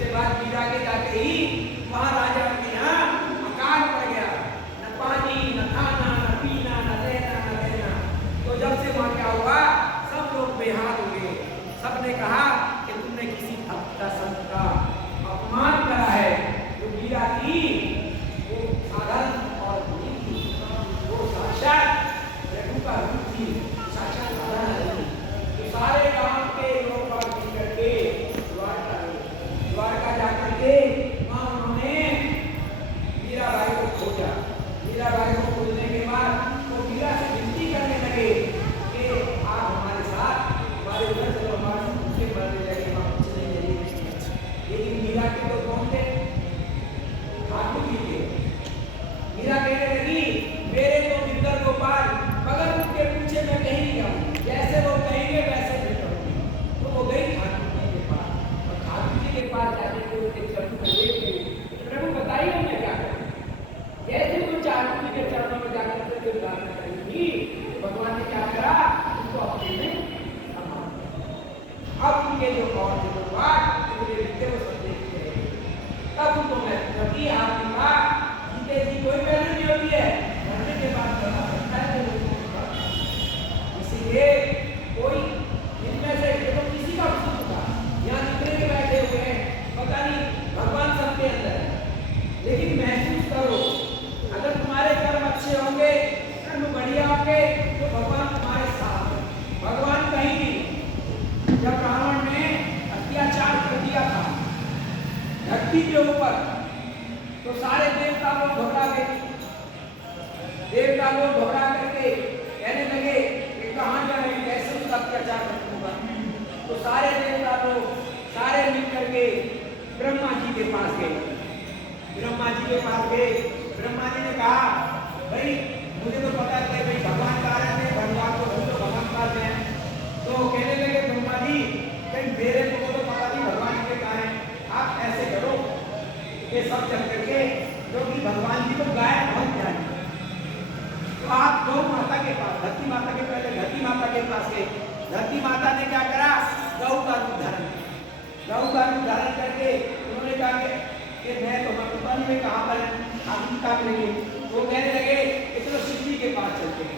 उसके बाद मीरा के जाते ही वहां राजा के यहाँ अकाल पड़ गया, न पानी न खाना न पीना न देना। तो जब से वहां क्या हुआ, सब लोग बेहाल हो गए। सबने कहा कि तुमने किसी भक्त का संत का अपमान करा है। जो मीरा थी वो साधारण और नहीं थी, वो साक्षात प्रभु का रूप थी, साक्षात साधारण नहीं। तो सारे गांव के लोग बात मिल करके द्वारका जाकर के वहां उन्होंने मीराबाई को खोजा। मीराबाई को खोजने के बाद वो मीरा से विनती करने लगे कि आप हमारे साथ हमारे घर चलो, हमारे मुझसे मरने लगे, वहां कुछ नहीं लगे। लेकिन मीरा के तो कौन थे, ठाकुर जी थे। मीरा कहने लगी मेरे तो मित्र गोपाल मगर उनके पीछे मैं कहीं नहीं जाऊँ, जैसे वो कहेंगे वैसे मैं करूँगी। तो वो गई ठाकुर जी के पास, और ठाकुर जी के पास जाने को उनके चरणों में लेट गई। प्रभु बताइए मैं क्या करूँ। जैसे वो ठाकुर जी के चरणों में जाकर के प्रार्थना करेंगी, भगवान ने क्या करा, उसको अपने में समा दिया। अब उनके जो और थे लोग मुझे लिखते वो सब देखते रहे। तब उनको मैं जबकि आपकी बात जीते जी कोई वैल्यू नहीं होती है, मरने के बाद करना पड़ता है लोगों को। इसीलिए कोई इनमें से देखो किसी का कुछ होता, यहाँ जितने भी बैठे हुए हैं पता नहीं भगवान सबके अंदर है, लेकिन महसूस करो अगर तुम्हारे कर्म अच्छे होंगे, कर्म बढ़िया होंगे तो भगवान तुम्हारे साथ है। भगवान कहीं नहीं। जब रावण ने अत्याचार कर दिया था धरती के ऊपर, तो सारे देवता लोग घबरा गए। देवता लोग घबरा करके कहने लगे कि कहाँ जाए, कैसे उसका अत्याचार खत्म होगा। तो सारे देवता लोग सारे मिल करके ब्रह्मा जी के पास गए। ब्रह्मा जी के पास गए, ब्रह्मा जी ने कहा भाई मुझे तो पता है भाई भगवान कारण है, भगवान को भूलो, भगवान पास है। तो कहने लगे ब्रह्मा जी कहीं मेरे को तो पता नहीं भगवान के कारण, आप ऐसे करो ये सब चल करके क्योंकि भगवान जी को गाय बहुत प्यारी, तो आप गौ माता के पास, धरती माता के पहले धरती माता के पास गए। धरती माता ने क्या करा, गौ का रूप धारण किया। गौ का रूप धारण करके उन्होंने कहा कि मैं तो पता नहीं मैं कहाँ पर आप कहाँ मिलेंगे। वो कहने लगे कि चलो शिव जी के पास चलते हैं।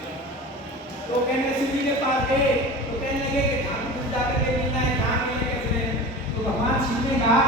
तो कहने शिव जी के पास गए, तो कहने लगे कि ठाकुर जी जाकर के मिलना है, कहाँ मिलेंगे। तो भगवान शिव ने कहा